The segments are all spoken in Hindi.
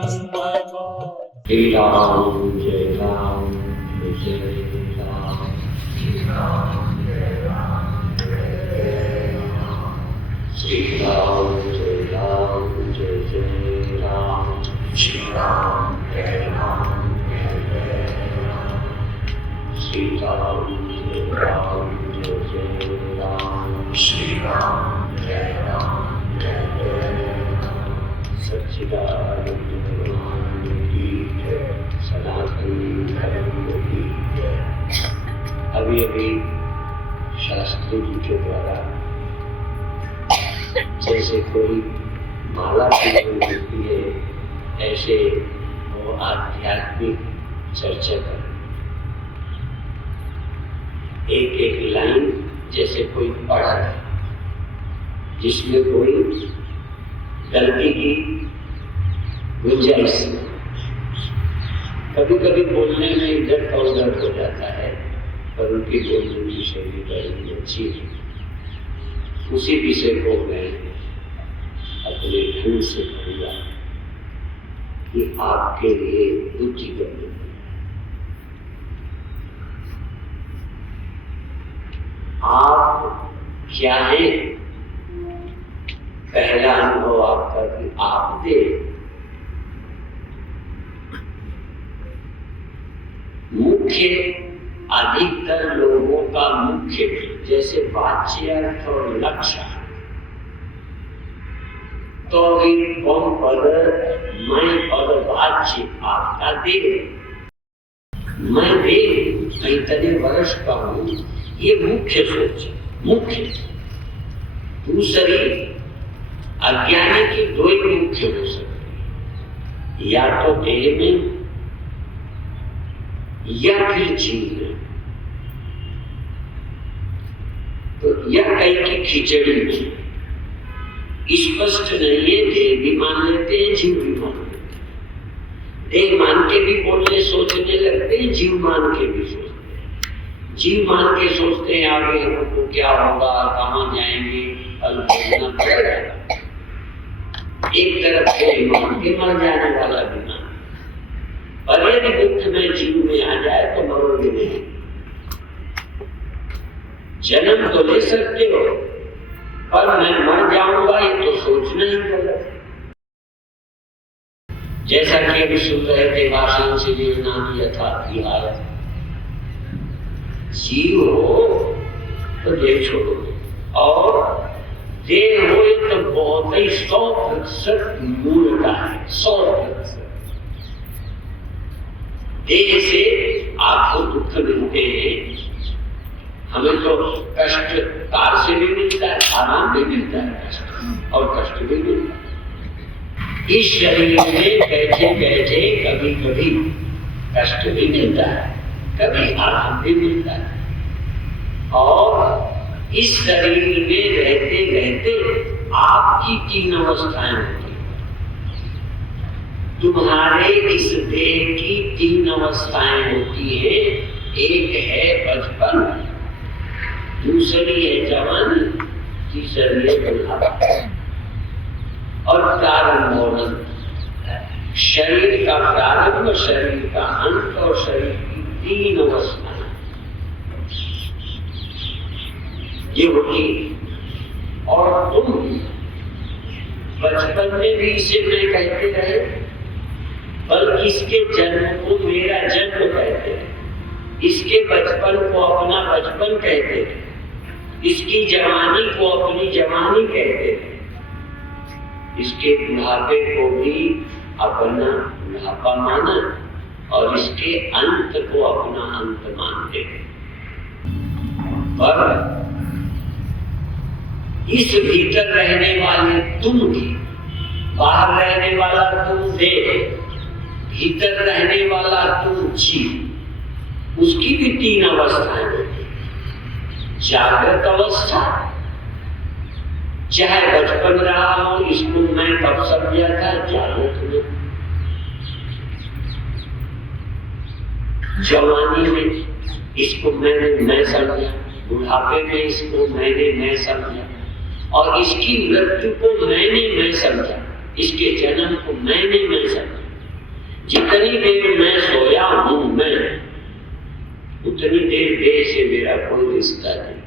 श्री राम जय राम जय राम, श्री राम जय राम जय राम, श्री राम जय राम जय राम, श्री राम जय राम जय राम, श्री राम जय राम जय राम, श्री राम जय राम जय राम। सच्चिदानंद भगवान की जय, सनातन धर्म की जय। अभी शास्त्री जी के द्वारा जैसे कोई माला पीछे होती है, ऐसे वो आध्यात्मिक चर्चा कर, एक एक लाइन जैसे कोई पढ़ा है जिसमें कोई गलती की गुंजाइश। कभी कभी बोलने में इधर का उधर हो जाता है, पर उनकी बोलने की शैली बड़ी अच्छी है। उसी विषय को मैं अपने ढंग से कहूँगा कि आपके लिए बुद्धिगम्य। आप क्या है? पहला अनुभव आपका कि आप दे। मुख्य अधिकतर लोगों का मुख्य जैसे वाच्यार्थ और लक्ष्य तो पद मैं पद वाच्य आपका दे। मैं दे मैं इतने वर्ष का हूं, ये मुख्य सोच, मुख्य। दूसरी अज्ञानी की दो ही मुख्य हो सकती, या तो देह में या फिर जीव में। तो यह कहीं की खिचड़ी में स्पष्ट नहीं है। देह भी मान लेते हैं, जीव भी मान लेते हैं। देह मान के भी बोलने सोचने लगते हैं, जीव मान के भी सोचते हैं। जीव मान के सोचते हैं आगे हमको क्या होगा, कहाँ जाएंगे, फल भोगना पड़ेगा। एक तरफ से मान के मर जाने वाला बिना, पर यदि दुख में जीव में आ जाए तो मरोगे नहीं। जन्म तो ले सकते हो, पर मैं मर जाऊंगा ये तो सोचना ही गलत। जैसा कि अभी सुन रहे थे भाषण से नाम यथा विहाय, जीव हो तो देह छोड़ो, और देह हो तो बहुत ही 100% मूलता है। 100% देह से आपको दुख मिलते हैं। हमें तो कष्ट कार से भी मिलता है, आराम भी मिलता है, कष्ट और कष्ट भी मिलता है। इस शरीर में बैठे बैठे कभी कभी कष्ट भी मिलता है, कभी आराम भी मिलता है। और इस शरीर में रहते रहते आपकी 3 अवस्थाएं होती हैं। तुम्हारे इस देह की 3 अवस्थाएं होती है। एक है बचपन, दूसरी है जवानी, तीसरी है बुढ़ापा और प्रारंभ और अंत। शरीर का प्रारंभ, शरीर का अंत और शरीर की 3 अवस्थाएं ये होती। और तुम बचपन में भी इसे मैं कहते रहे, बल्कि इसके जन्म को मेरा जन्म कहते हैं, इसके बचपन को अपना बचपन कहते हैं, इसकी जवानी को अपनी जवानी कहते हैं, इसके बुढ़ापे को भी अपना बुढ़ापा माना और इसके अंत को अपना अंत मानते हैं। पर इस भीतर रहने वाले तुम भी, बाहर रहने वाला तुम देह, भीतर रहने वाला तुम जीव, उसकी भी 3 अवस्थाएं होती। जागृत अवस्था, चाहे बचपन रहा हो, इसको मैं कब समझा था, जागृत में। जवानी में इसको मैं समझा, बुढ़ापे में इसको मैं समझा, और इसकी मृत्यु को मैं समझा, इसके जन्म को मैं समझा। जितनी देर मैं सोया हूं मैं, उतनी देर देह से मेरा कोई रिश्ता नहीं।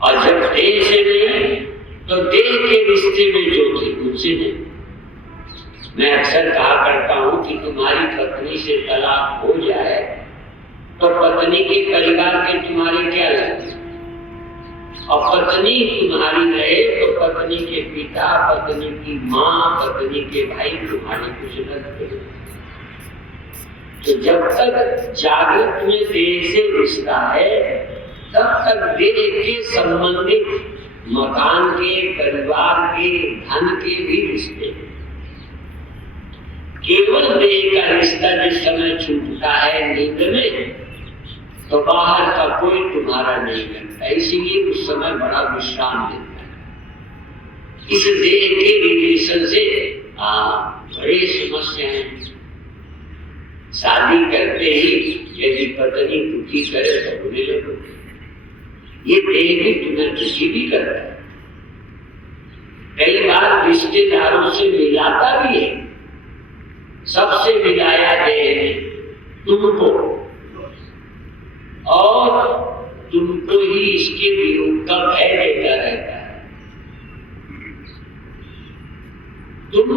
और जब देह से नहीं तो देह के रिश्ते में जो थी उनसे नहीं। मैं अक्सर कहा करता हूं कि तुम्हारी पत्नी से तलाक हो जाए तो पत्नी के परिवार के तुम्हारे क्या लगते, और पत्नी तुम्हारी रहे तो पत्नी के पिता, पत्नी की माँ, पत्नी के भाई तुम्हारे कुछ लगते। तो जब तक जागृत में देह से रिश्ता है तब तक देह के संबंधित मकान के, परिवार के, धन के भी रिश्ते हैं। केवल देह का रिश्ता जिस समय छूटता है नींद में तो बाहर का कोई तुम्हारा नहीं लगता, इसीलिए उस समय बड़ा विश्राम लेता है। इस देह के रिलेशन से बड़ी समस्या है। शादी करते ही यदि पत्नी दुखी करे तो बुरे लगो, ये देह भी तुम्हें दुखी भी करता है। कई बार रिश्तेदारों से मिलाता भी है, सबसे मिलाया देह ने तुमको, और तुमको ही इसके वियोग का भय देता रहता है। तुम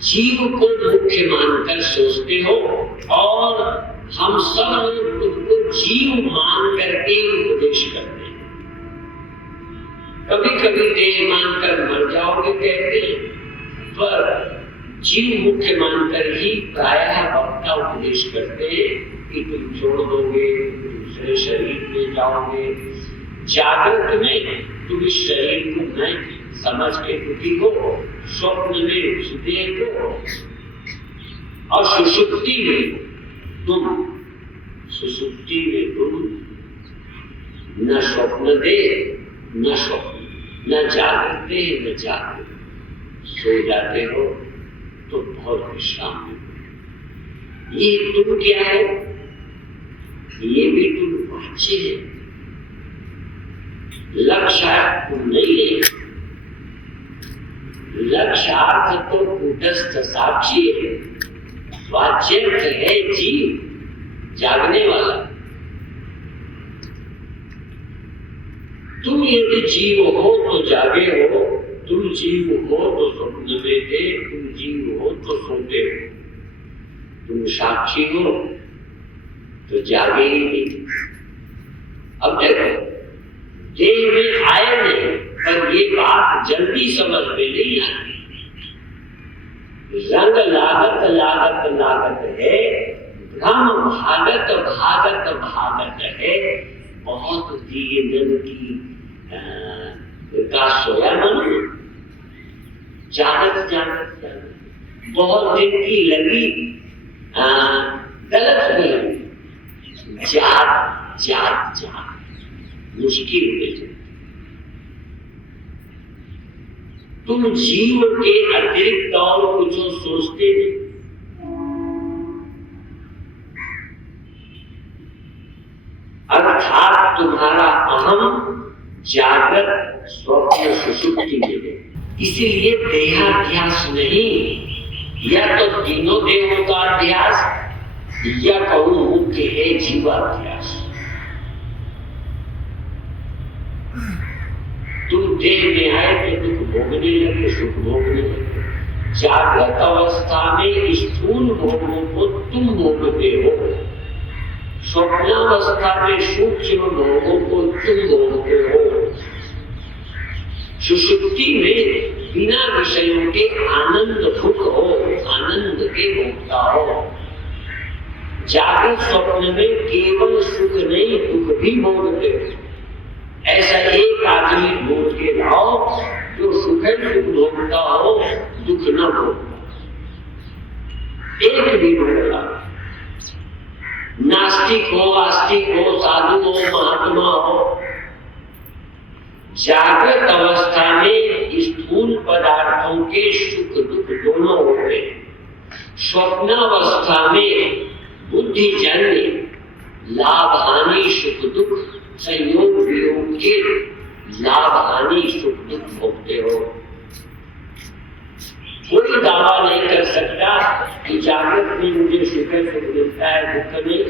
जीव को मुख्य मानकर सोचते हो और हम सब लोग तुमको जीव मान करके उपदेश करते हैं। कभी कभी देह मानकर मर जाओगे कहते हैं, पर जीव मुख्य मानकर ही प्रायः वक्ता उपदेश करते हैं कि तुम छोड़ दोगे, दूसरे शरीर में जाओगे। जागृत में तुम इस शरीर को मैं समझ के दुखी हो, स्वप्न में उस देह को, और सुषुप्ति में तुम न स्वप्न दे न स्वप्न, न जागृत दे न जागृत, सो जाते हो तो बहुत विश्राम है। ये तुम क्या है? ये भी तुम बच्चे हैं। लक्ष्य तुम नहीं है, लक्ष्यार्थ तो कूटस्थ साक्षी है, वाच्यर्थ है जीव, जागने वाला। तुम यदि जीव हो तो जागे हो, तुम जीव हो तो स्वप्न में थे, तुम जीव हो तो सोते हो, तुम साक्षी हो तो जागे ही नहीं। अब देखो, देह में आए नहीं, पर ये बात जल्दी समझ में नहीं आती। रंग लागत लागत लागत है, भ्रम भागत भागत भागत है। बहुत दिए दिन की का सोया मन, जागत जागत जागत, बहुत दिन की लगी गलत में जात जात जात मुश्किल में। तुम जीव के अतिरिक्त और कुछ सोचते नहीं। अर्थात तुम्हारा अहम जागृत स्वप्न सुषुप्ति में है। इसीलिए देहाध्यास नहीं, या तो तीनों देहों का अध्यास या कहूं मुख्य है जीवाध्यास। तुम देह में आए तो दुख भोगने लगे, सुख भोगने लगे। जागृत अवस्था में स्थूल भोगों को तुम भोगते हो, स्वप्नावस्था में सूक्ष्म भोगों को तुम भोगते हो, सुषुप्ति में बिना विषयों के आनंद भुक हो, आनंद के भोगता हो। जागृत स्वप्न में केवल सुख नहीं दुख भी भोगते हो। ऐसा एक आदमी ढूंढ के लाओ जो सुख भोगता हो, दुख न भोगता, एक भी ढूंढा। नास्तिक हो, आस्तिक हो, साधु हो, महात्मा हो, जागृत अवस्था में स्थूल पदार्थों के सुख दुख दोनों होते हैं। स्वप्नावस्था में बुद्धिजन्य लाभ हानि सुख दुख, संयोग वियोग के लाभ हानि सुख दुख भोगते हो। जागृत में मुझे सुख मिलता है, दुख नहीं।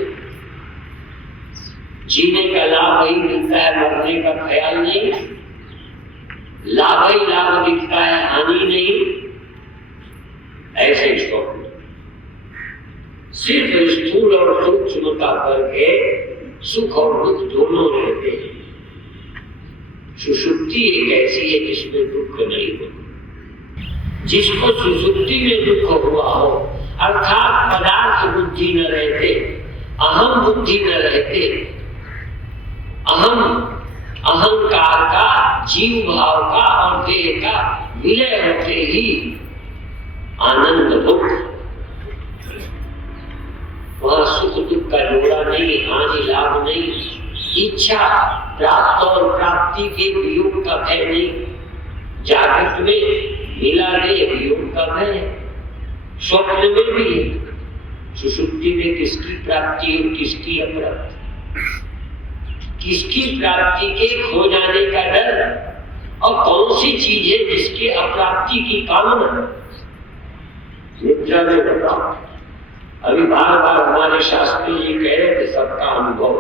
जीने का लाभ ही मिलता है, मरने का ख्याल नहीं। लाभ ही लाभ दिखता है, हानि नहीं। ऐसे श्लोक में सिर्फ स्थूल और सूक्ष्मता करके सुख और दुख दोनों रहते हैं। सुषुप्ति एक ऐसी है जिसमें दुख नहीं होता। जिसको सुषुप्ति में दुख हुआ हो, अर्थात पदार्थ बुद्धि न रहते, अहम बुद्धि न रहते, अहम अहंकार का, जीव भाव का और देह का विलय होते ही आनंद दुख, वहां सुख दुख का जोड़ा नहीं, हानि लाभ नहीं, इच्छा प्राप्त और प्राप्ति के वियोग का भय नहीं। जागृत में मिला दे वियोग का भय, स्वप्न में भी है। सुषुप्ति में किसकी प्राप्ति और किसकी अप्राप्ति, किसकी प्राप्ति के खो जाने का डर और कौन सी चीज है जिसके अप्राप्ति की कामना। निद्रा में बताओ, अभी बार बार हमारे शास्त्री जी कह रहे थे सबका अनुभव।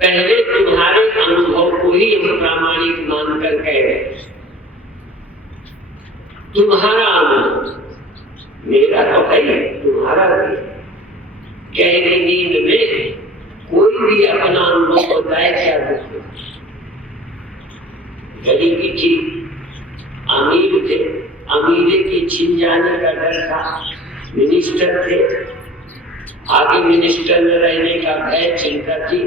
पहले तुम्हारे अनुभव को ही हम प्रामाणिक मानकर कह रहे, तुम्हारा अनुभव, मेरा तो है, तुम्हारा भी। गहरी नींद में कोई भी अपना अनुभव बताए क्या दुख। गरीब की थी, अमीर थे, अमीरे के छिन जाने का डर था। मिनिस्टर थे, आगे मिनिस्टर में रहने का भय, चिंता थी।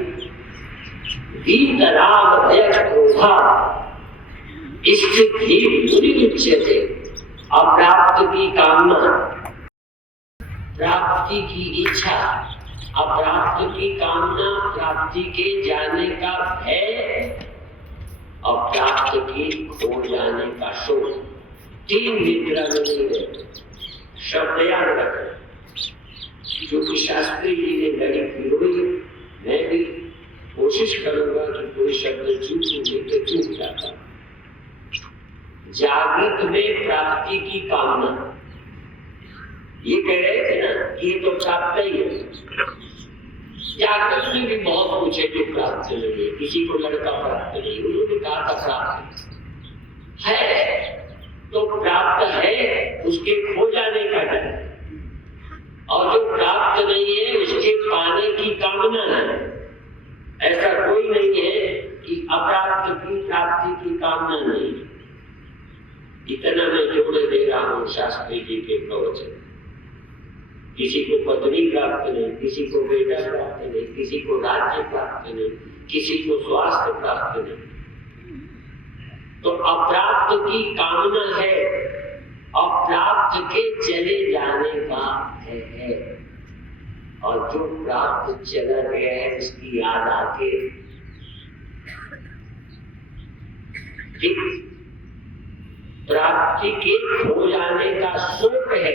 वीतराग भय क्रोधा स्थिति बुरी उच्चते, अप्राप्त की कामना, प्राप्ति की इच्छा, अप्राप्त की कामना, प्राप्ति के जाने का भय, अप्राप्त की खो जाने का शोक। तीन निद्रा में नहीं रहते। शब्द याद रखें, जो कि शास्त्री जी ने गड़ी पिरोई, मैं भी कोशिश करूंगा कि कोई शब्द चूक जाता। जागृत में प्राप्ति की कामना, ये कह रहे थे ना कि ये तो प्राप्त ही है। जागृत में भी बहुत कुछ है जो प्राप्त नहीं है। किसी को लड़का प्राप्त नहीं, उन्होंने कहा था प्राप्त है, तो प्राप्त है उसके खो जाने का डर, और जो प्राप्त नहीं है उसके पाने की कामना है। ऐसा कोई नहीं है कि अप्राप्त की प्राप्ति की कामना नहीं। इतना मैं जोड़ दे रहा हूं शास्त्री जी के प्रवचन। किसी को पत्नी प्राप्त नहीं, किसी को बेटा प्राप्त नहीं, किसी को राज्य प्राप्त नहीं, किसी को स्वास्थ्य प्राप्त नहीं। तो अप्राप्त की कामना है, अप्राप्त के चले जाने का है। और जो प्राप्त चला गया है उसकी याद आके प्राप्ति के खो जाने का शोक है,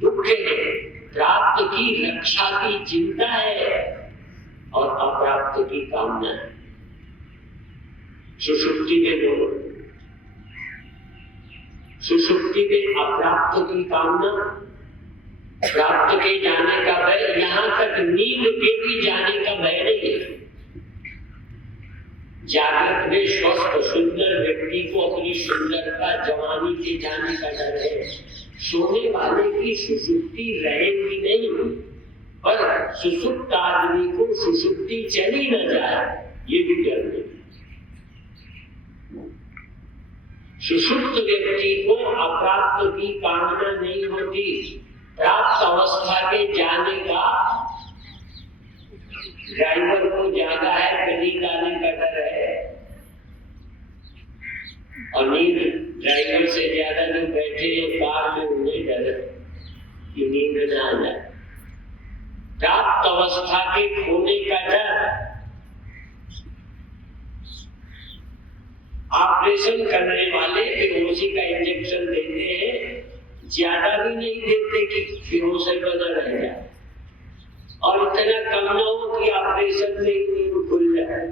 दुख है। प्राप्त की रक्षा की चिंता है और अप्राप्त की कामना है। सुषुप्ति में दोनों, सुषुप्ति में अप्राप्त की कामना, प्राप्त के जाने का भय। यहां तक नींद के भी जाने का भय नहीं है। जागृत में स्वस्थ सुंदर व्यक्ति को अपनी सुंदरता, जवानी के जाने का डर है। सोने वाले की सुषुप्ति रहेगी नहीं, पर सुषुप्त आदमी को सुषुप्ति चली न जाए, ये भी डर नहीं। सुषुप्त व्यक्ति को अप्राप्त की कामना नहीं होती। प्राप्त अवस्था के जाने का, ड्राइवर को जागा है तो नींद आने का डर है, और नींद ड्राइवर से ज्यादा जो बैठे हैं कार में उन्हें डर है कि नींद न आ जाए। प्राप्त अवस्था के खोने का डर। ऑपरेशन करने वाले बेहोशी का इंजेक्शन देते हैं, ज्यादा भी नहीं देते कि बेहोश बना रह जाए, और इतना कम न हो कि ऑपरेशन में ही नींद खुल जाए।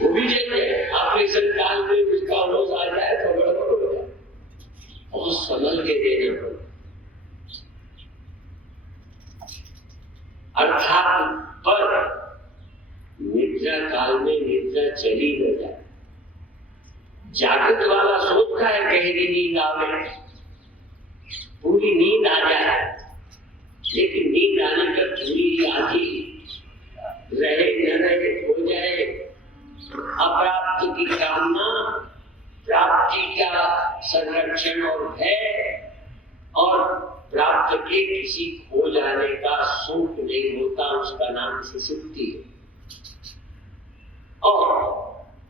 वो भी देते हैं, ऑपरेशन काल में उसका होश आ जाए तो गड़बड़ हो जाए। के देना पड़ता। अर्थात पर निद्रा काल में निद्रा चली न जाए। जागृत वाला सोचता है गहरी नींद आवे, पूरी नींद आ जाए, लेकिन नींद आने पर पूरी आधी रहे न रहे हो जाए। अप्राप्त की कामना, प्राप्ति का संरक्षण और भय, और प्राप्त के किसी खो जाने का सुख नहीं होता, उसका नाम सुषुप्ति है। और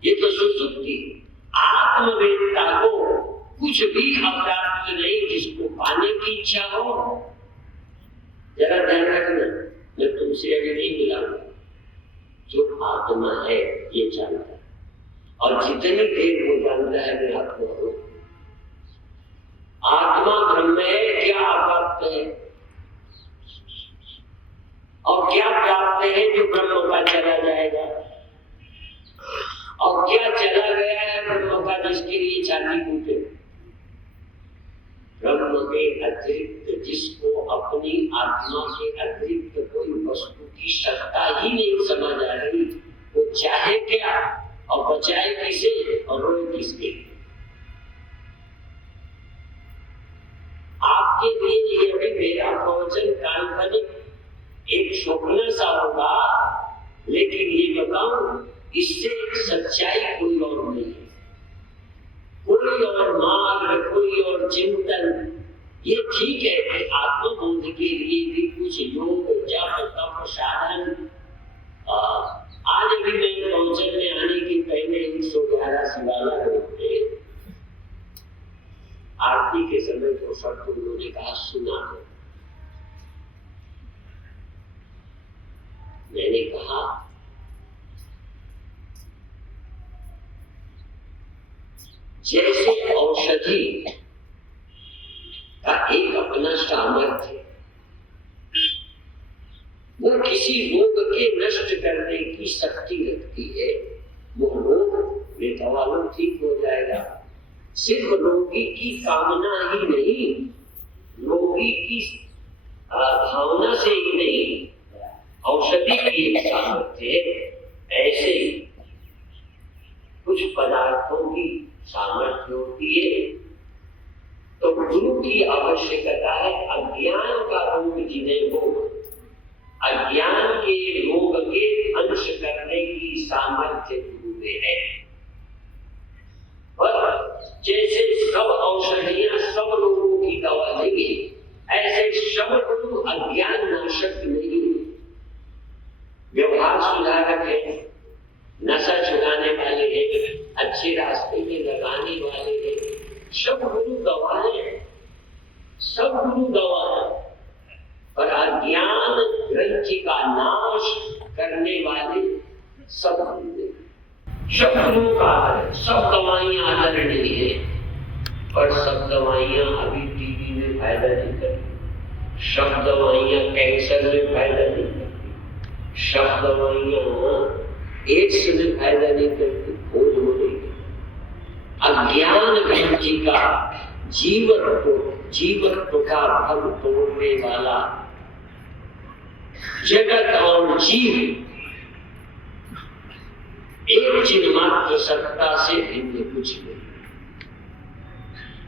ये तो सुषुप्ति आत्मवेदता को कुछ भी अप्राप्त नहीं, जिसको पाने की इच्छा हो। जरा ध्यान रखना, मैं तुमसे अभी नहीं मिलाऊंगा, जो आत्मा है ये जानता है, और जितनी देर वो जानता है मैं आत्मा हूं। आत्मा ब्रह्म है, क्या अप्राप्त है और क्या प्राप्त है जो ब्रह्म का चला जाएगा, और क्या चला गया है ब्रह्म का जिसके लिए छाती फूटे। ब्रह्म के अतिरिक्त, जिसको अपनी आत्मा के अतिरिक्त कोई वस्तु की सत्ता ही नहीं समझ आ रही, वो चाहे क्या और बचाए किसे और रोए किसके। आपके लिए ये भी मेरा प्रवचन काल्पनिक एक स्वप्न सा होगा, लेकिन ये बताऊं, इससे एक सच्चाई कोई और नहीं है, कोई और मार्ग, कोई और चिंतन। ये ठीक है कि आत्मबोध के लिए भी कुछ योग, जप, तप, साधन। आज अभी मैं प्रवचन में आने के पहले 111 शिवाला होते, आरती के समय तो सब उन्होंने कहा सुना दो। मैंने कहा जैसे औषधि का एक अपना सामर्थ्य, वो किसी रोग के नष्ट करने की शक्ति रखती है, वो रोग में दवा लो ठीक हो जाएगा। सिर्फ रोगी की कामना ही नहीं, रोगी की भावना से ही नहीं, औषधि की एक सामर्थ्य है। ऐसे ही कुछ पदार्थों की सामर्थ्य होती है। तो गुरु की आवश्यकता है। अज्ञान का रोग जिन्हें हो, अज्ञान के रोग के अंश करने की सामर्थ्य गुरु में है। पर जैसे सब औषधियां सब रोगों की दवा नहीं है, ऐसे सब गुरु अज्ञान नाशक नहीं है। व्यवहार सुधारक है, नशा छुड़ाने वाले हैं, अच्छे रास्ते में लगाने वाले हैं। सब गुरु दवा है, सब गुरु दवा है। पर अज्ञान ग्रंथि का नाश करने वाले सब गुरु, सब गुरु का सब दवाइयां आदरणीय है, पर सब दवाइयां अभी टीबी में फायदा नहीं करती, सब दवाइयां कैंसर में फायदा नहीं करती, सब दवाइयां एड्स में फायदा नहीं करती, खोज हो रही। अज्ञान ग्रंथि का जीवत्व का भंग तोड़ने वाला जगत और जीव एक चिन्मात्र सत्ता से भिन्न कुछ नहीं।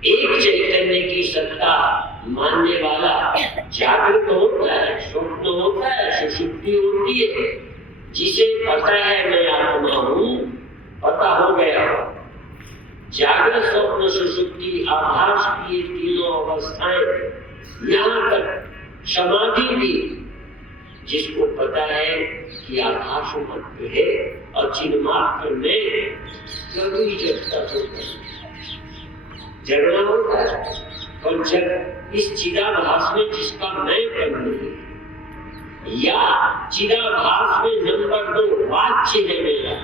एक चैतन्य की सत्ता मानने वाला जागृत होता है, स्वप्न होता है, सुषुप्ति होती है। जिसे पता है मैं आत्मा हूं, पता हो गया। जागृत, स्वप्न, सुषुप्ति, आभास की तीनों अवस्थाएं, यहाँ तक समाधि भी, जिसको पता है कि आभास मात्र है और चिन्मात्र में कभी जगता होता है, झगड़ा होता है। और जब इस चिदाभास में जिसका मैं कर नहीं, या चिदाभास में नंबर 2 वाच्य है मेरा,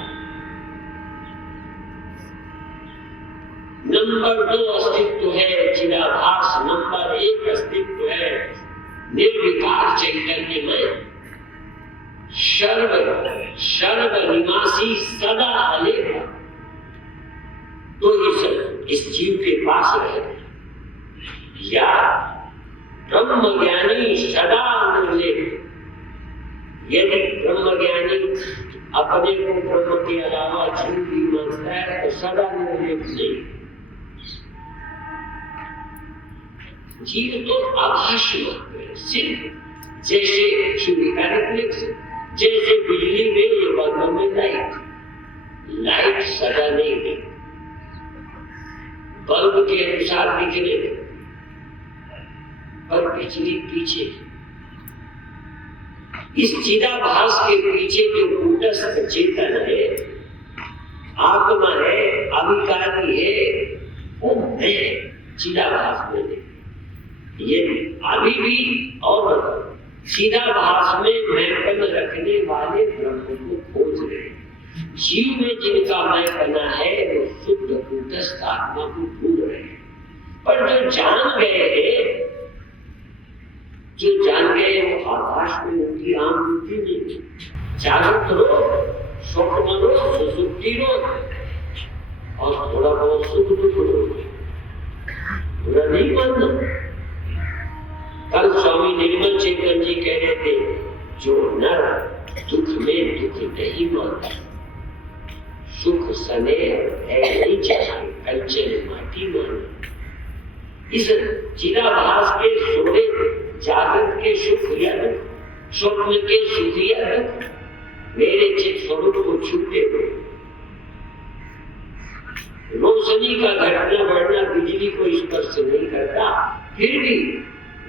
नंबर 2 अस्तित्व है चिदाभास, नंबर 1 अस्तित्व है निर्विकार चैतन्य में, सर्व निवासी सदा अलेख। तो इस जीव के पास रहे या ब्रह्मज्ञानी सदा निर्लेप। यदि ब्रह्मज्ञानी अपने को ब्रह्म के अलावा जीव भी मानता है तो सदा निर्लेप नहीं। जीव तो आभास मात्र है, सिर्फ जैसे सूर्य का रिफ्लेक्शन, जैसे बिजली में ये बल्ब में लाइट सदा नहीं है, बल्ब के अनुसार दिखने में, पर बिजली पीछे। इस चिदाभास के पीछे जो कूटस्थ चेतन है, आत्मा है, अभिकारी है, वो मैं चिदाभास में है। ये अभी भी और चिदाभास में मैंपन रखने वाले ब्रह्म को खोज रहे हैं। जीव में जिनका मैंपना है वो शुद्ध कूटस्थ आत्मा को ढूंढ रहे हैं। पर जो जान गए हैं, जो जान गए वो आकाश में उनकी आम बुद्धि नहीं। जागृत रहो, स्वप्न रो, सुसुप्ति रो, और थोड़ा बहुत सुख दुख रो, पूरा नहीं मानना। कल स्वामी निर्मल चेतन जी कह रहे थे, जो नर दुख में दुख नहीं मानता, सुख सने है नहीं चाहे, कंचन माटी माने। इस चिदाभास के सोने जागृत के सुख या दुख, स्वप्न के सुख या दुख, मेरे चित स्वरूप को छूटे हुए। रोशनी का घटना बढ़ना बिजली को स्पर्श नहीं करता, फिर भी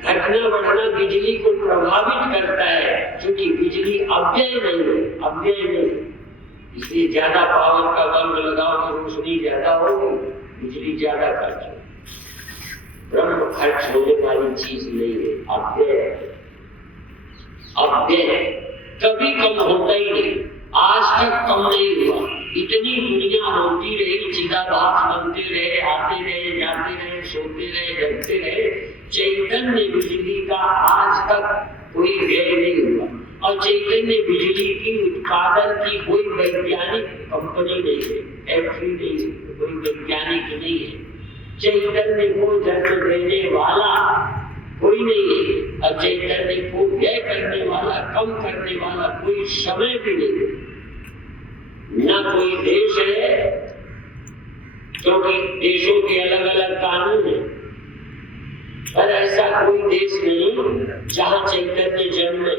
घटना बढ़ना बिजली को प्रभावित करता है, क्योंकि बिजली अव्यय नहीं है, अव्यय नहीं। इसलिए ज्यादा पावर का बल्ब लगाओ तो रोशनी ज्यादा होगी, बिजली ज्यादा खर्च होगी। ब्रह्म खर्च होने वाली चीज नहीं है, अव्यय है। अव्यय कभी कम होता ही नहीं, आज तक कम नहीं हुआ। इतनी दुनिया होती रही, चिदाभास बनते रहे, आते रहे, जाते रहे, सोते रहे, जगते रहे, चैतन्य बिजली का आज तक कोई व्यय नहीं हुआ। और चैतन्य बिजली की उत्पादन की कोई वैज्ञानिक कंपनी नहीं है, फैक्ट्री नहीं है, कोई वैज्ञानिक नहीं है। चैतन्य को जन्म देने वाला कोई नहीं है, और चैतन्य को व्यय करने वाला, कम करने वाला कोई समय भी नहीं है। न कोई देश है, क्योंकि देशों के अलग अलग कानून है, पर ऐसा कोई देश नहीं जहां चैतन्य जन्मे।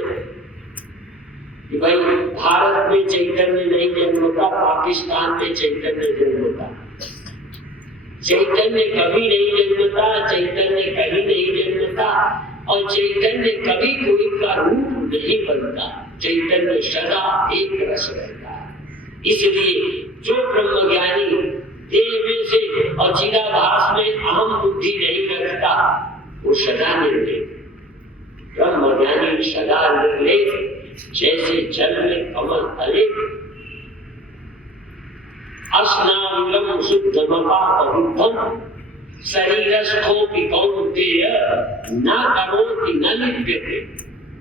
भाई भारत में चैतन्य नहीं जन्मता, पाकिस्तान में चैतन्य जन्मता। चैतन्य कभी नहीं जन्मता, चैतन्य कहीं नहीं जन्मता, और चैतन्य कभी कोई का रूप नहीं बनता। चैतन्य सदा एक रस रहता है। इसलिए जो ब्रह्मज्ञानी देह में से और चिदाभास में अहम बुद्धि नहीं रखता, वो सदा निर्लेप। ब्रह्मज्ञानी सदा निर्लेप, जैसे जल में कमल अलेप। अस्नाविलम शुद्धमपापविद्धम शरीरस्थोपि कौन्तेय न करोति न लिप्यते।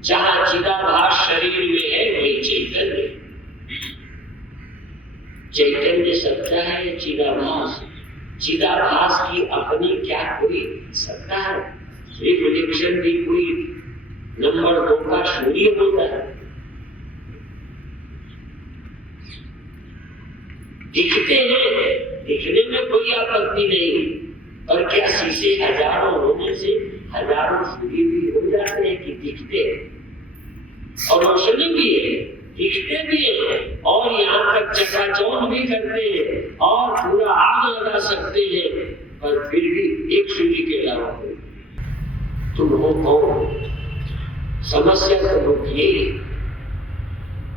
जहाँ चिदाभास शरीर में है वही चैतन्य। चैतन्य सत्ता है, चिदाभास। चिदाभास की अपनी क्या कोई सत्ता है? रिफ्लेक्शन भी कोई नंबर 2 का सूर्य होता है। दिखते हैं, दिखने में कोई आपत्ति नहीं, पर क्या शीशे हजारों होने से हजारों सूर्य भी हो जाते हैं कि दिखते हैं? और रोशनी भी है, दिखते भी है, और यहाँ तक चकाचौंध भी करते हैं, और पूरा आग लगा सकते हैं, पर फिर भी एक सूर्य के अलावा तुम हो कौन? समस्या तो यही।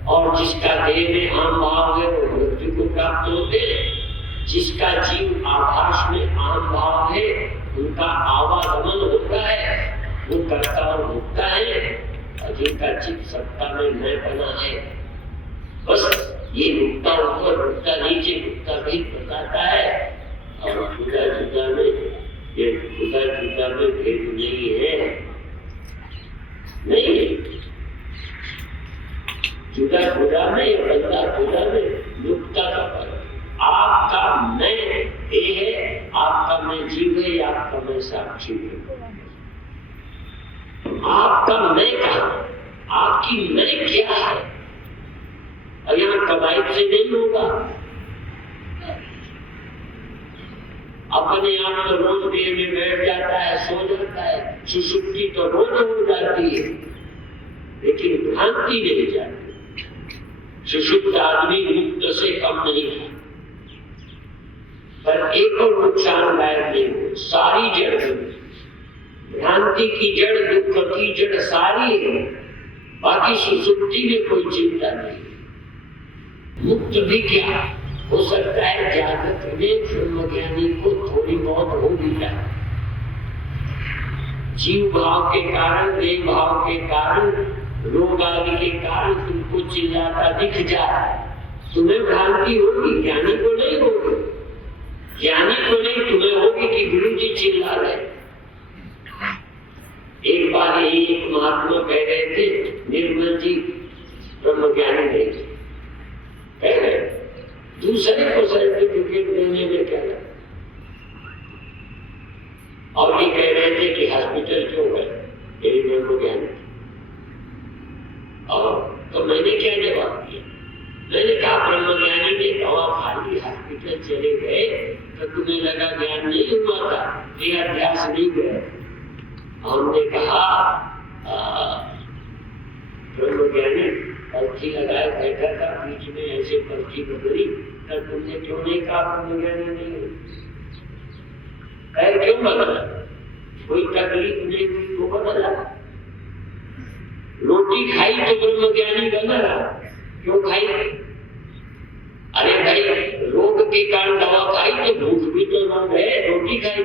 और जिसका देह में आम भाव है वो मृत्यु को प्राप्त होते हैं। जिसका जीव आभास में आम भाव है उनका आवागमन होता है, वो कर्ता और भोक्ता है। और जिनका चित्त सत्ता में मैं बना है, बस ये रुकता ऊपर रुकता नीचे रुकता भी बताता है। और खुदा जुदा में ये खुदा जुदा में भेद नहीं है, नहीं है। जुदा खुदा में या बंदा खुदा में नुकता का फर्क। आपका मैं ये है, आपका मैं जीव है या आपका मैं साक्षी है? आपका मैं कहाँ, आपकी मैं क्या है? और यहाँ कबायत से नहीं होगा। अपने आप तो रोज देह में बैठ जाता है, सो जाता है, सुसुप्ति तो रोज हो जाती है, लेकिन भ्रांति नहीं जाती। सुषुप्त आदमी मुक्त से कम नहीं है, पर एक और नुकसान गायब नहीं हो। सारी जड़, भ्रांति की जड़, दुख की जड़ सारी है, बाकी सुसुप्ति में कोई चिंता नहीं। मुक्त भी क्या हो सकता है, जागृत में ब्रह्मज्ञानी को थोड़ी बहुत हो भी जाए। जीव भाव के कारण, देह भाव के कारण, रोग आदि के कारण तुमको चिल्लाता दिख जाए, तुम्हें भ्रांति होगी, ज्ञानी को नहीं होगी। ज्ञानी को नहीं, तुम्हें होगी कि गुरु जी चिल्ला रहे। एक बार यही एक महात्मा कह रहे थे, निर्मल जी ब्रह्मज्ञानी नहीं थे, कह रहे दूसरे को सर्टिफिकेट देने में क्या लगा। और ये कह रहे थे कि हॉस्पिटल क्यों गए, यही ब्रह्मज्ञानी। और तो मैंने क्या जवाब दिया, मैंने कहा ब्रह्मज्ञानी ने दवा खाली हॉस्पिटल चले गए तो तुम्हें लगा ज्ञान नहीं हुआ था, ये अभ्यास नहीं गया। हमने कहा ब्रह्मज्ञानी पर्ची लगाए बैठा था, बीच में ऐसे पर्ची बदली, तब तुमने क्यों नहीं कहा ब्रह्मज्ञानी नहीं हुई? क्यों बदला? कोई तकलीफ नहीं हुई तो बदला। रोटी खाई तो ब्रह्मज्ञानी बना, क्यों खाई? अरे भाई, रोग के कारण दवा खाई तो भूख भी तो रोग है, रोटी खाई।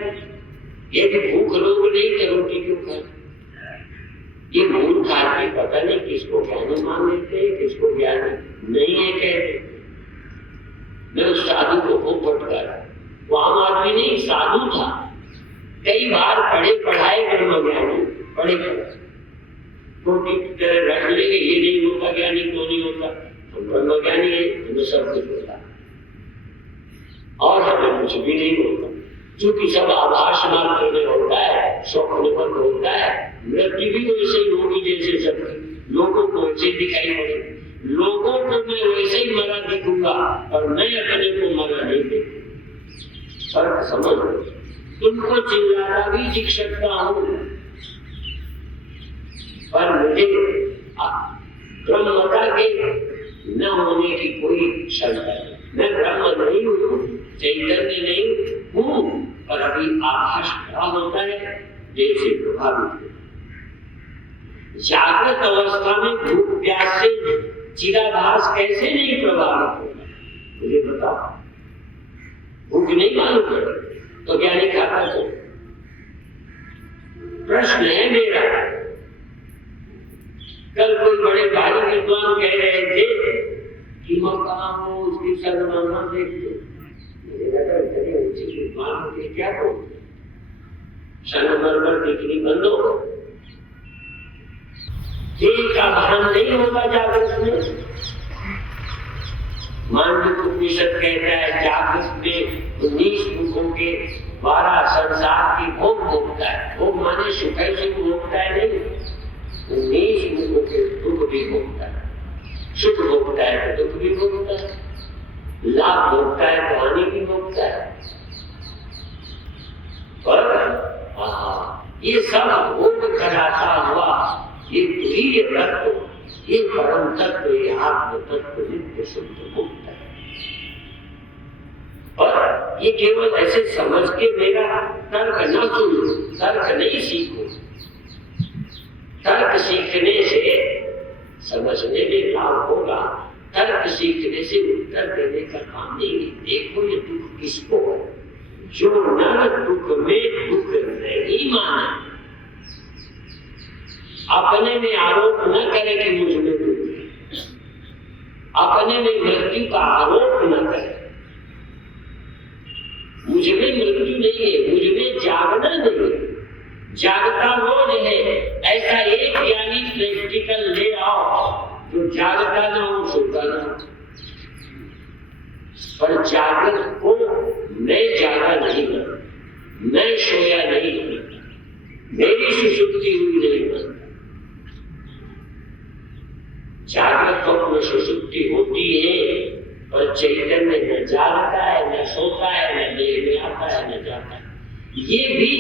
ये भी भूख रोग नहीं तो रोटी क्यों खाई? ये मूर्ख आदमी पता नहीं किसको ज्ञानी मान लेते हैं, किसको ज्ञानी नहीं है कहते। मैं उस साधु को खूब फटकारा, वो आम आदमी नहीं, साधु था। कई बार पढ़े पढ़ाए ब्रह्मज्ञानी, पढ़े रोटी रख लेंगे, ये नहीं होता ज्ञानी, क्यों नहीं होता? हम ब्रह्मज्ञानी है, हमें सब कुछ होता और हमें कुछ भी नहीं होता, क्योंकि सब आभास मात्र में होता है, स्वप्न बंद होता है। मृत्यु भी वैसे ही होगी जैसे सबकी, लोगों को वैसे दिखाई पड़े। लोगों को मैं वैसे ही मरा दिखूंगा और मैं अपने को मरा नहीं देखूंगा। फर्क समझ लो, तुमको चिल्लाना भी दिख सकता हूं, पर मुझे ब्रह्मता के न होने की कोई शंका नहीं। मैं ब्रह्म नहीं हूं, चैतन्य नहीं हूं, पर अभी आभास खड़ा होता है, जैसे प्रभावित। जागृत अवस्था में भूख प्यास से चिदाभास कैसे नहीं प्रभावित होगा, मुझे बताओ। भूख नहीं मालूम पड़े तो ज्ञानी खाता तो। प्रश्न है मेरा, कल कोई बड़े भारी विद्वान कह रहे थे कि मकाम हो उसकी सलमाना देख लो। मुझे लगा इतने ऊंचे विद्वान होते क्या बोलते, संगमरमर दिखनी बंद हो, देह का भान नहीं होगा जागृत में। मांडुक्य उपनिषद कहता है जागृत में 19 मुखों के 12 संसार की भोग भोगता है। भोग माने सुख सुख भोगता है नहीं, 19 मुखों के दुख भी भोगता है। सुख भोगता है तो दुख भी भोगता है, लाभ भोगता है तो हानि भी भोगता है। पर ये सब भोग कराता हुआ ये तुरीय तत्व, ये परम तत्व, ये आत्म तत्व नित्य शुद्ध मुक्त है। पर ये केवल ऐसे समझ के मेरा तर्क न सुनो, तर्क नहीं सीखो। तर्क सीखने से समझने में लाभ होगा, तर्क सीखने से उत्तर देने का काम नहीं है। देखो ये दुख किसको है, जो नर दुख में दुख नहीं माने, अपने में आरोप न करे कि मुझ में दुख है, अपने में मृत्यु का आरोप न करे। मुझ में मृत्यु नहीं है, मुझ में जागना नहीं है, जागता रोज है। ऐसा एक ज्ञानी प्रैक्टिकल ले आओ जो जागता ना हो, सोता ना हो। पर जागृत को मैं जागा नहीं करता, मैं सोया नहीं, मेरी सुसुप्ति हुई नहीं। जागृत स्वप्न सुसुप्ति होती है, और चैतन्य न जागता है, न सोता है, न देह में आता है, न जाता है। ये भी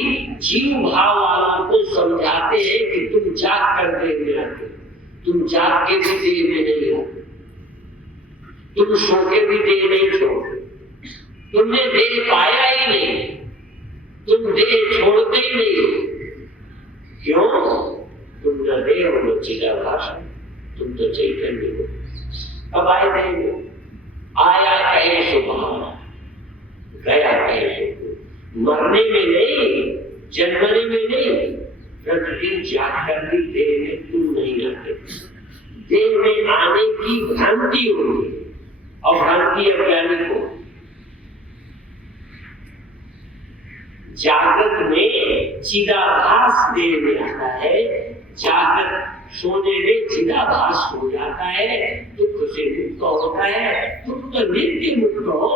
जीव भाव वालों को समझाते हैं कि तुम जाग कर देह में आते, तुम जाग के भी देह में नहीं हो, तुम सो के भी देह नहीं छोड़ते, तुमने देह पाया ही नहीं, तुम देह छोड़ते ही नहीं। क्यों? तुम न देह हो न चिदाभास, तुम तो चैतन्य हो। अब आए देह में, आया कहे सुभाव, गया कहे सुख। मरने में नहीं, जन्मने में नहीं, प्रतिदिन जाग कर भी देह में तुम नहीं आते। देह में आने की भ्रांति होगी, और भ्रांति अज्ञानी को। जागृत में चिदाभास देह में आता है, जागृत सोने में चिदाभास हो जाता है, दुख से मुक्त होता है। तुम तो नित्य मुक्त हो,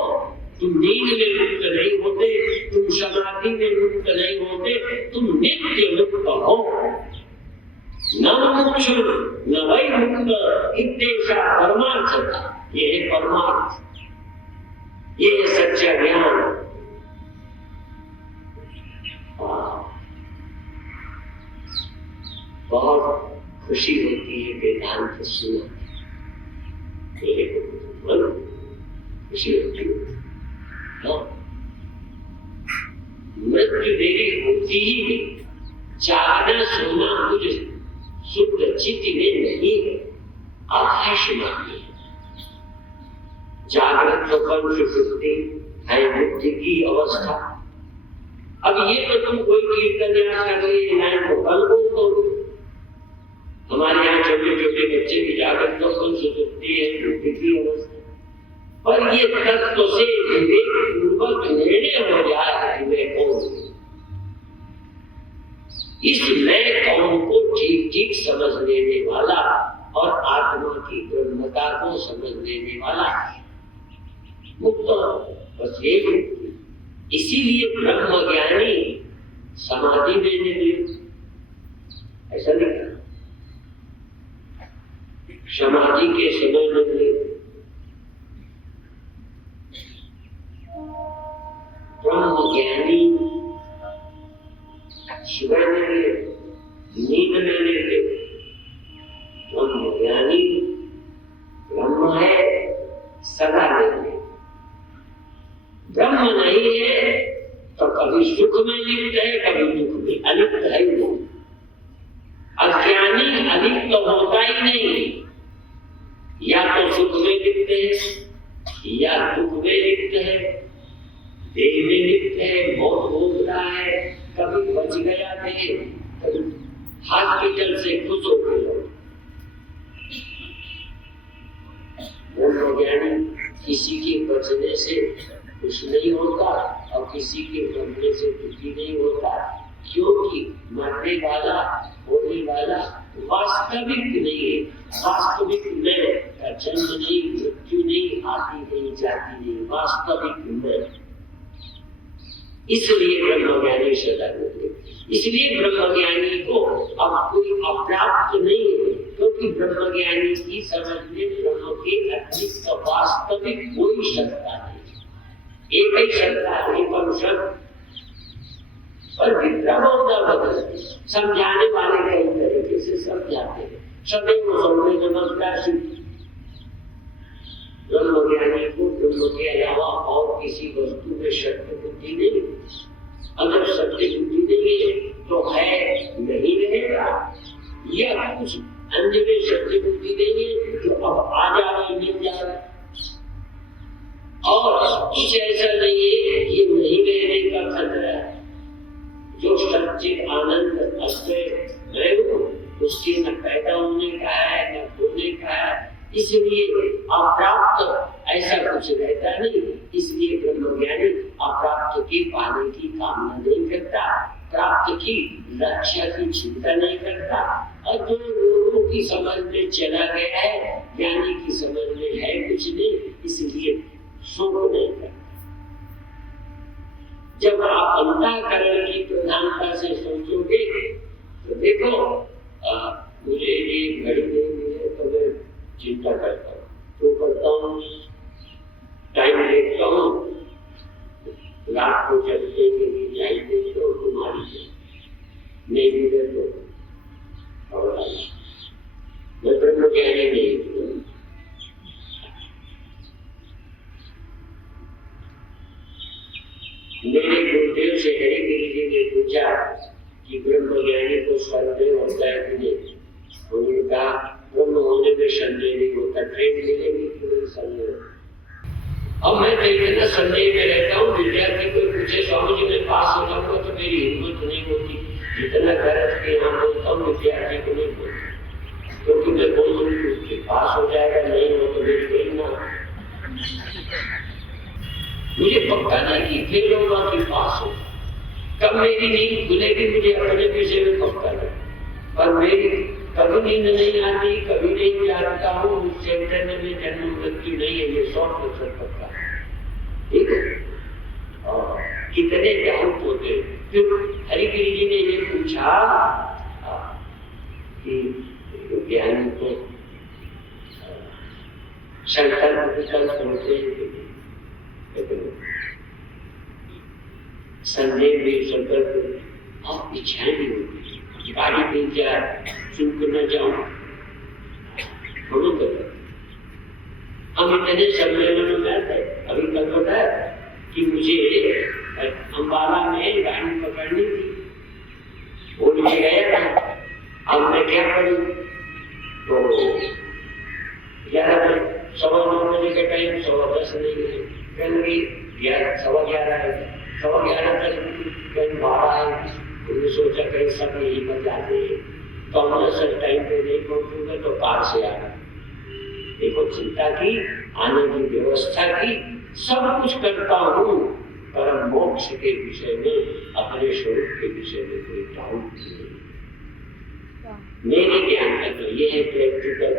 तुम नींद में मुक्त नहीं होते, तुम समाधि में मुक्त नहीं होते, तुम नित्य मुक्त हो। न मुक्षु न वै मुक्त इत्येषा परमार्थता, ये है परमार्थ, ये है सच्चा ज्ञान। बहुत खुशी होती है वेदांत सुना, खुशी होती है। मृत्यु देरी होती ही नहीं, जागना सोना मुझ शुद्ध चित्त में नहीं है, आकाश मानी है। जागृत स्वप्न सुषुप्ति है मुक्ति की अवस्था। अब ये तो तुम कोई कीर्तन याद कर रहे हैं, तो कल को हमारे यहाँ छोटे छोटे बच्चे भी जागृत स्वप्न सुषुप्ति है मुक्ति की अवस्था। पर ये तत्व से विवेक पूर्वक निर्णय हो जाए कि मैं कौन हूं। इस मैं कौन को ठीक ठीक समझ लेने वाला और आत्मा की ब्रह्मता को समझ लेने वाला मुक्त, बस ये मुक्ति। इसीलिए ब्रह्म ज्ञानी समाधि में निकले, ऐसा नहीं कहा, समाधि के समय निकले। ब्रह्म ज्ञानी सुबह में निकले, नींद में निकले। ब्रह्म ज्ञानी ब्रह्म है, सदा निकले। ब्रह्म नहीं है तो कभी सुख में लिप्त है, कभी दुख में, अलिप्त है ही नहीं। अज्ञानी अलिप्त तो होता ही नहीं, या तो सुख में लिप्त है या दुख में लिप्त है, देह में लिप्त है, मौत भोग रहा है, कभी बच गया देह, कभी हॉस्पिटल से खुश होकर लौट। ब्रह्मज्ञानी किसी के बचने से खुश नहीं होता और किसी के मरने से दुखी नहीं होता, क्योंकि मरने वाला होने वाला वास्तविक नहीं है। वास्तविक मैं का जन्म नहीं, मृत्यु नहीं, आती नहीं, जाती नहीं, वास्तविक मैं। इसलिए ब्रह्मज्ञानी सदा निकले। इसलिए ब्रह्मज्ञानी को अब कोई अप्राप्त नहीं है, क्योंकि ब्रह्मज्ञानी की समझ में ब्रह्म के अतिरिक्त वास्तविक कोई सत्ता नहीं, एक ही सत्ता है, परम। पर विद्रामों का बदल समझाने वाले कई तरीके से समझाते हैं। सदैव सौम्य नमस्कार सिद्धि। ब्रह्मज्ञानी को ब्रह्म के अलावा और किसी वस्तु में सत्य बुद्धि नहीं। अगर सत्य बुद्धि नहीं है तो है नहीं रहेगा, या कुछ अन्य में सत्य बुद्धि नहीं है तो अब आ जाए मिल जाए, और कुछ ऐसा नहीं है ये नहीं रहने का खतरा है। जो सच्चिद आनंद अद्वैत मैं हूँ, उसके न पैदा होने का है न खोने का है, इसलिए अप्राप्त ऐसा कुछ रहता नहीं। इसलिए ब्रह्मज्ञानी अप्राप्त के पाने की कामना नहीं करता, प्राप्त की लक्ष्य की चिंता नहीं करता। और जो लोगों की समझ में चला गया है, ज्ञानी की समझ में है कुछ नहीं, इसलिए शोक नहीं करता। जब आप अंतःकरण की प्रधानता से सोचोगे तो देखो मुझे ये घड़ी नहीं मिले तो मैं चिंता करता हूँ, तो करता हूँ, टाइम देखता हूँ, रात को चलते कहीं जाएंगे तो तुम्हारी नहीं मिले तो और मैं ब्रह्म ज्ञानी नहीं हूँ। मेरे गुरुदेव से हरिगिरी जी ने पूछा कि ब्रह्म ज्ञानी को संदेह होता है कि नहीं? उन्होंने कहा ब्रह्म होने में संदेह नहीं होता, ट्रेन मिलेगी कि नहीं संदेह। अब मैं कहीं ना संदेह में रहता हूँ, विद्यार्थी को पूछे स्वामी जी मैं पास हो जाऊंगा तो मेरी हिम्मत नहीं होती, जितना गरज के यहाँ बोलता हूँ विद्यार्थी को नहीं बोलता, क्योंकि मैं बोल दूँ कि पास हो जाएगा, नहीं हो तो मेरी फेल ना, मुझे पक्का नहीं कि फेल होगा कि पास हो। कब मेरी नींद खुलेगी मुझे अपने विषय में पक्का नहीं, पर मेरी कभी नींद नहीं आती, कभी नहीं जानता हूँ, उस सेंटर में जन्म मृत्यु नहीं है, ये 100% पक्का है। ठीक है, और कितने डाउट होते। फिर हरिगिरी जी ने ये पूछा कि ज्ञानी को संकल्प विकल्प होते हैं, संदेह भी संकल्प और इच्छाएं भी होती, गाड़ी मिल जाए चूक न जाऊं, हम इतने सम्मेलनों में आते। अभी कल बताया कि मुझे अम्बाला में गाड़ी पकड़नी थी, वो मुझे गया था, अब मैं क्या करूं? तो 11 बजे 9:15 के टाइम 10:15 नहीं है, कहेंगे 11:15 है, 11:15 तक कहीं बाहर आए, उन्होंने सोचा कहीं सब यही बन जाते हैं, तो हमने सर टाइम पे नहीं पहुंचूंगा तो कार से आना। देखो चिंता की, आने की व्यवस्था की, सब कुछ करता हूँ, पर मोक्ष के विषय में, अपने स्वरूप के विषय में कोई डाउट नहीं। मेरे ज्ञान का तो ये है प्रैक्टिकल।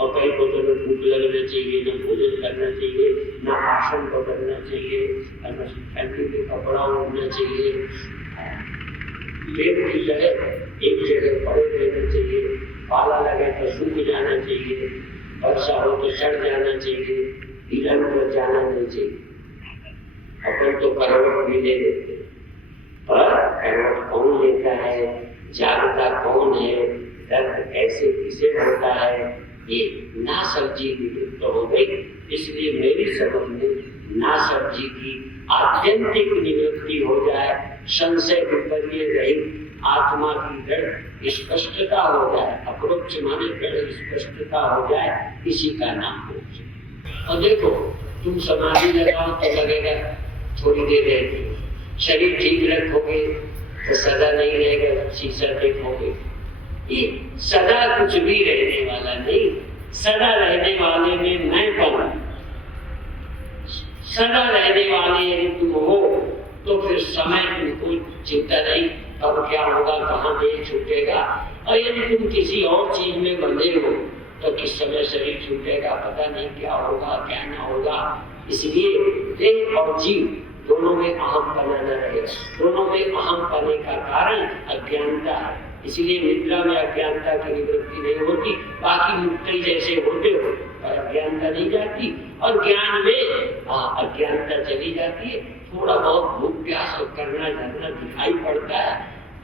और कई को तो न भूख लगना चाहिए, न भोजन करना चाहिए, न आसन पकड़ना चाहिए, न फैमिली में कपड़ा ओढ़ना चाहिए, पेट की तरह एक जगह पड़े रहना चाहिए, पाला लगे तो सूख जाना चाहिए, वर्षा हो तो सड़ जाना चाहिए, इधर उधर जाना नहीं चाहिए। अपन तो करवट भी ले लेते, पर करवट कौन लेता है, जागता कौन है, दर्द कैसे किसे होता है, ये नासमझी निवृत्त हो गई। इसलिए मेरी समझ में नासमझी की आत्यंतिक निवृत्ति हो जाए, संशय विपर्य रहित आत्मा की दृढ़ स्पष्टता हो जाए, अपरोक्ष माने दृढ़ स्पष्टता हो जाए, इसी का नाम मोक्ष। और देखो तुम समाधि लगाओ तो लगेगा थोड़ी देर रहेगी, शरीर ठीक रखोगे तो सदा नहीं रहेगा, शीशा देखोगे, ये सदा कुछ भी रहने वाला नहीं। सदा रहने वाले में मैं कौन? सदा रहने वाले यदि तुम हो तो फिर समय तुमको चिंता नहीं, कब क्या होगा, कहाँ देह छूटेगा। और यदि तुम किसी और चीज में बंधे हो तो किस समय शरीर छूटेगा, पता नहीं क्या होगा क्या ना होगा। इसलिए देह और जीव दोनों में अहम बनाना रहेगा। दोनों में अहम पाने का कारण अज्ञानता है। इसलिए निद्रा में अज्ञानता की निवृत्ति नहीं होती, बाकी मुक्ति जैसे होते हो पर अज्ञानता नहीं जाती, और ज्ञान में अज्ञानता चली जाती है। थोड़ा बहुत भूख प्यास और करना धरना दिखाई पड़ता है,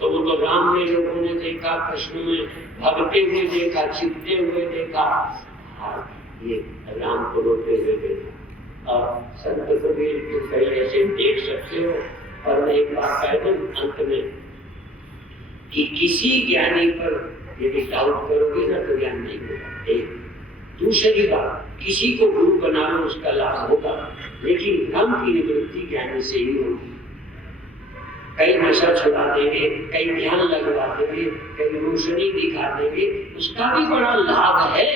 तो वो तो राम में लोगों ने देखा, कृष्ण में भगते हुए देखा, छिपते हुए देखा, ये राम को रोते हुए देखा। और संत कबीर तो कई ऐसे देख सकते हो। और मैं एक बात कह दूं अंत में कि किसी ज्ञानी पर यदि डाउट करोगे ना तो ज्ञान नहीं होगा। एक दूसरी बात, किसी को गुरु बना लो उसका लाभ होगा, लेकिन भ्रम की निवृत्ति ज्ञानी से ही होगी। कई नशा छुड़ा देंगे, कई ध्यान लगवा देंगे, कई रोशनी दिखा देंगे, उसका भी बड़ा लाभ है,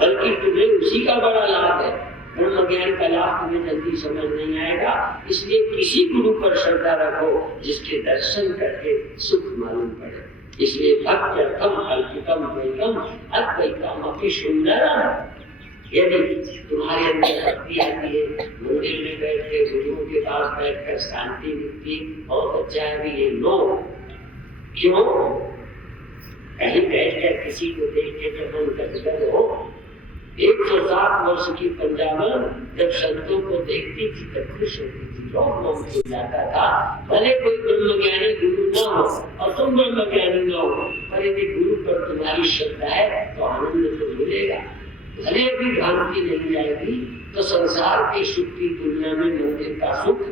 बल्कि तुम्हें उसी का बड़ा लाभ है। ब्रह्म ज्ञान का लाभ तुम्हें जल्दी समझ नहीं आएगा। इसलिए किसी गुरु पर श्रद्धा रखो जिसके दर्शन करके सुख मालूम पड़े। इसलिए भक्त्यर्थम अल्पितम द्वैतम अद्वैतम अपि सुंदरम, यदि तुम्हारे अंदर भक्ति आती है, मंदिर में बैठ के गुरुओं के पास बैठकर शांति मिलती, बहुत अच्छा है भी ये लो। क्यों? कहीं बैठकर किसी को देख के जब मन गदगद हो। 107 वर्ष की पंजाबन जब संतों को देखती थी तब खुश होती थी, रोग मोम हो जाता था। भले कोई ब्रह्मज्ञानी गुरु न हो और तुम ब्रह्मज्ञानी न हो, पर यदि गुरु पर तुम्हारी श्रद्धा है तो आनंद तो मिलेगा। भले भी भ्रांति नहीं जाएगी तो संसार के सुख की तुलना में मंदिर का सुख,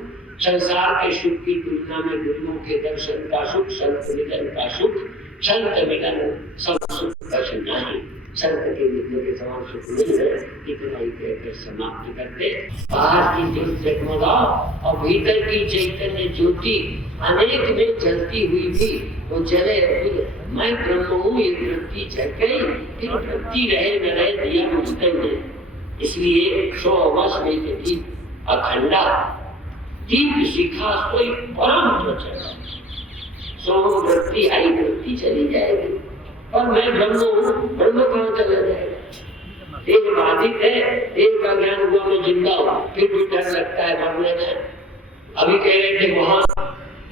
संसार के सुख की तुलना में गुरुओं के दर्शन का सुख, संत मिलन का सुख, संत मिलन सब सुख कुछ नहीं, संत के मिलने के समान सुख नहीं है। इतना ही कहकर समाप्त करते। बाहर की ज्योत जगमगाओ और भीतर की चैतन्य ज्योति अनेक में जलती हुई भी वो जले। मैं ब्रह्म हूँ, ये वृत्ति जग गई, फिर वृत्ति रहे न रहे दिया मुझते में। इसलिए 100 वर्ष में यदि अखंडा दीप शिखा सोई परम प्रचंड, सो वृत्ति आई वृत्ति चली जाएगी। और मैं ब्रह्म हूँ, ब्रह्म कहाँ चला जाएगा? देह बाधित है, देह का ज्ञान हुआ मैं जिंदा हूँ, फिर भी डर लगता है मरने का। अभी कह रहे थे वहां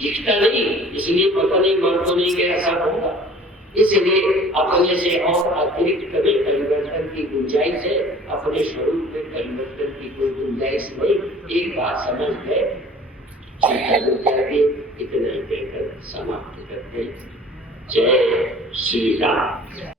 दिखता नहीं, इसलिए पता नहीं मर तो नहीं गया, सब होगा। इसलिए अपने से और अतिरिक्त कभी परिवर्तन की गुंजाइश है, अपने स्वरूप में परिवर्तन की कोई गुंजाइश नहीं। एक बात समझ गए, इतना ही कहकर समाप्त करते। जय श्री राम।